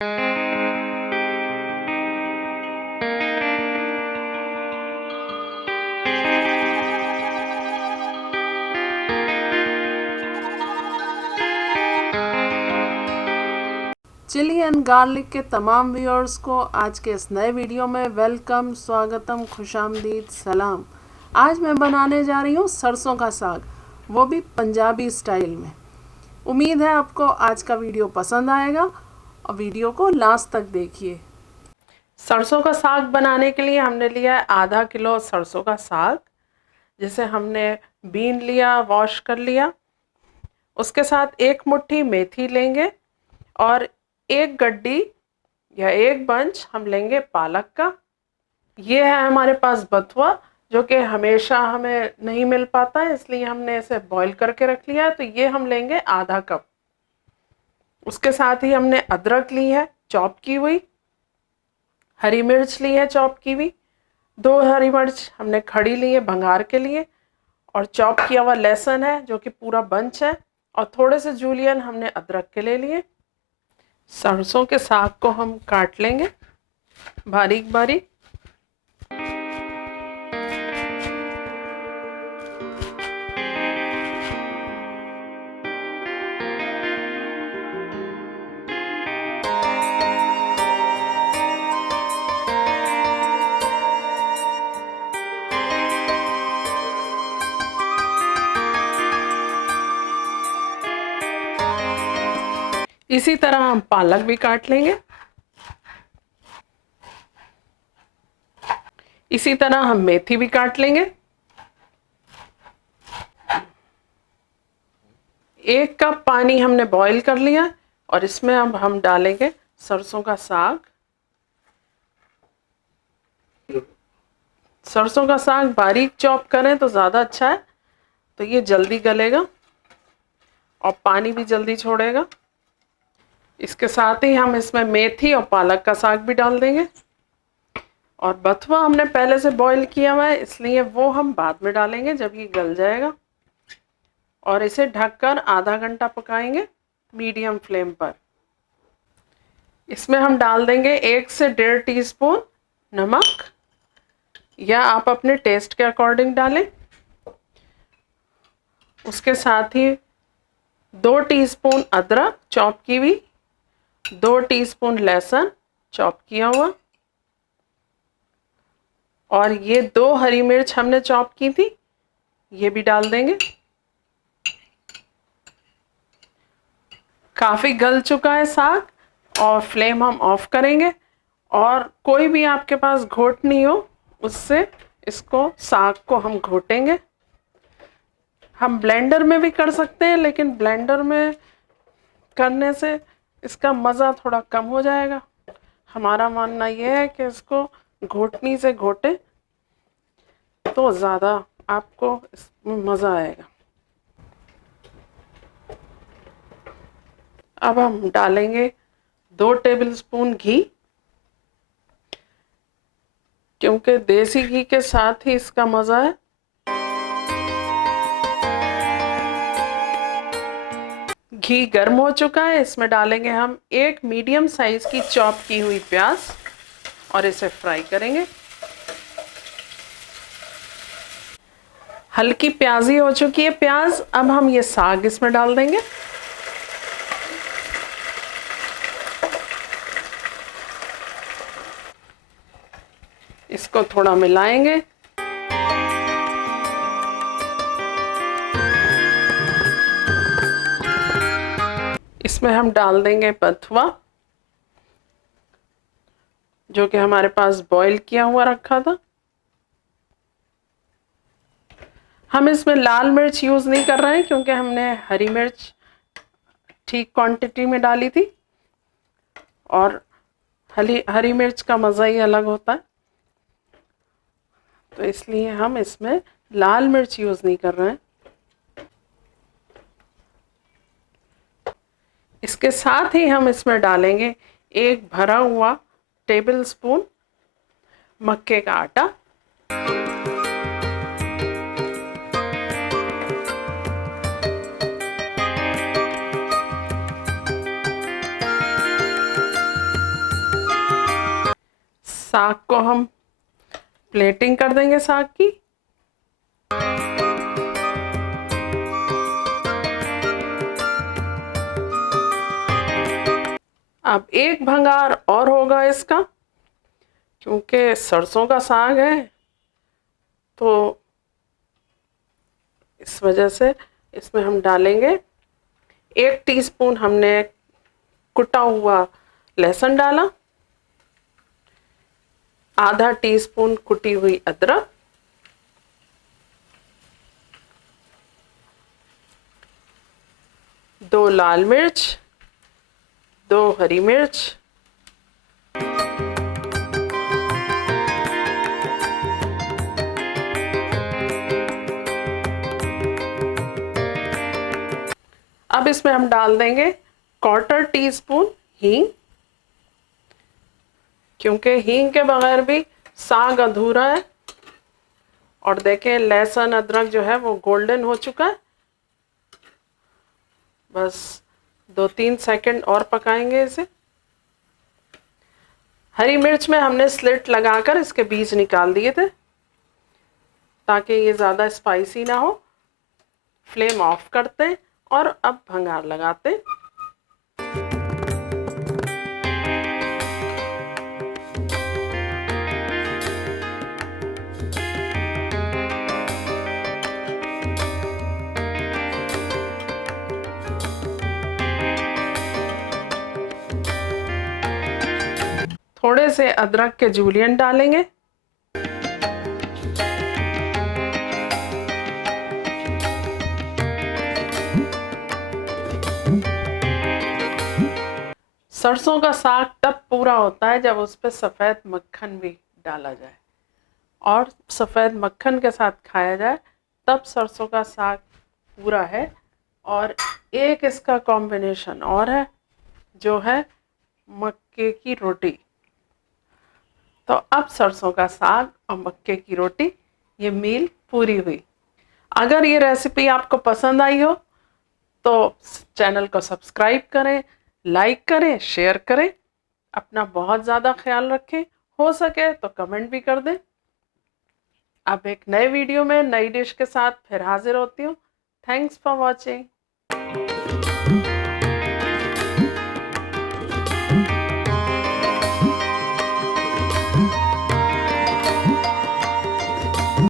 Chilli and garlic के तमाम viewers को आज के इस नए वीडियो में वेलकम, स्वागतम, खुशामदीद, सलाम। आज मैं बनाने जा रही हूँ सरसों का साग, वो भी पंजाबी स्टाइल में। उम्मीद है आपको आज का वीडियो पसंद आएगा और वीडियो को लास्ट तक देखिए। सरसों का साग बनाने के लिए हमने लिया है आधा किलो सरसों का साग, जिसे हमने बीन लिया, वॉश कर लिया। उसके साथ एक मुट्ठी मेथी लेंगे और एक गड्डी या एक बंच हम लेंगे पालक का। ये है हमारे पास बथुआ, जो कि हमेशा हमें नहीं मिल पाता है, इसलिए हमने इसे बॉईल करके रख लिया है। तो ये हम लेंगे आधा कप। उसके साथ ही हमने अदरक ली है चॉप की हुई, हरी मिर्च ली है चॉप की हुई, 2 हरी मिर्च हमने खड़ी ली है भंगार के लिए, और चॉप किया हुआ लहसुन है जो कि पूरा बंच है, और थोड़े से जूलियन हमने अदरक के ले लिए। सरसों के साग को हम काट लेंगे बारीक बारीक। इसी तरह हम पालक भी काट लेंगे। इसी तरह हम मेथी भी काट लेंगे। 1 कप पानी हमने बॉईल कर लिया और इसमें अब हम डालेंगे सरसों का साग। सरसों का साग बारीक चॉप करें तो ज़्यादा अच्छा है, तो ये जल्दी गलेगा और पानी भी जल्दी छोड़ेगा। इसके साथ ही हम इसमें मेथी और पालक का साग भी डाल देंगे। और बथुआ हमने पहले से बॉईल किया हुआ है, इसलिए वो हम बाद में डालेंगे जब ये गल जाएगा। और इसे ढककर आधा घंटा पकाएंगे मीडियम फ्लेम पर। इसमें हम डाल देंगे 1 से 1.5 टीस्पून नमक, या आप अपने टेस्ट के अकॉर्डिंग डालें। उसके साथ ही 2 टीस्पून अदरक चॉप की हुई, 2 टीस्पून लहसुन चॉप किया हुआ, और ये 2 हरी मिर्च हमने चॉप की थी, ये भी डाल देंगे। काफ़ी गल चुका है साग और फ्लेम हम ऑफ करेंगे। और कोई भी आपके पास घोटनी हो, उससे इसको साग को हम घोटेंगे। हम ब्लेंडर में भी कर सकते हैं, लेकिन ब्लेंडर में करने से इसका मज़ा थोड़ा कम हो जाएगा। हमारा मानना यह है कि इसको घोटनी से घोटें तो ज़्यादा आपको इसमें मज़ा आएगा। अब हम डालेंगे 2 टेबलस्पून घी, क्योंकि देसी घी के साथ ही इसका मज़ा है। घी गर्म हो चुका है, इसमें डालेंगे हम 1 मीडियम साइज की चॉप की हुई प्याज और इसे फ्राई करेंगे। हल्की प्याजी हो चुकी है प्याज। अब हम ये साग इसमें डाल देंगे। इसको थोड़ा मिलाएंगे। इसमें हम डाल देंगे बथुआ, जो कि हमारे पास बॉईल किया हुआ रखा था। हम इसमें लाल मिर्च यूज़ नहीं कर रहे हैं, क्योंकि हमने हरी मिर्च ठीक क्वांटिटी में डाली थी, और हरी मिर्च का मज़ा ही अलग होता है, तो इसलिए हम इसमें लाल मिर्च यूज़ नहीं कर रहे हैं। इसके साथ ही हम इसमें डालेंगे 1 भरा हुआ टेबलस्पून मक्के का आटा। साग को हम प्लेटिंग कर देंगे साग की। अब एक भंगार और होगा इसका, क्योंकि सरसों का साग है तो इस वजह से इसमें हम डालेंगे 1 टीस्पून हमने कुटा हुआ लहसुन डाला, आधा टीस्पून कुटी हुई अदरक, 2 लाल मिर्च, 2 हरी मिर्च, अब इसमें हम डाल देंगे 1/4 टीस्पून हींग, क्योंकि हींग के बगैर भी साग अधूरा है। और देखें लहसुन अदरक जो है वो गोल्डन हो चुका है। बस 2-3 सेकंड और पकाएंगे इसे। हरी मिर्च में हमने स्लिट लगाकर इसके बीज निकाल दिए थे ताकि ये ज़्यादा स्पाइसी ना हो। फ्लेम ऑफ करते और अब भंगार लगाते। थोड़े से अदरक के जूलियन डालेंगे। सरसों का साग तब पूरा होता है जब उस पर सफ़ेद मक्खन भी डाला जाए और सफ़ेद मक्खन के साथ खाया जाए, तब सरसों का साग पूरा है। और एक इसका कॉम्बिनेशन और है जो है मक्के की रोटी। तो अब सरसों का साग और मक्के की रोटी, ये मील पूरी हुई। अगर ये रेसिपी आपको पसंद आई हो तो चैनल को सब्सक्राइब करें, लाइक करें, शेयर करें। अपना बहुत ज़्यादा ख्याल रखें, हो सके तो कमेंट भी कर दें। अब एक नए वीडियो में नई डिश के साथ फिर हाजिर होती हूँ। Thanks for watching.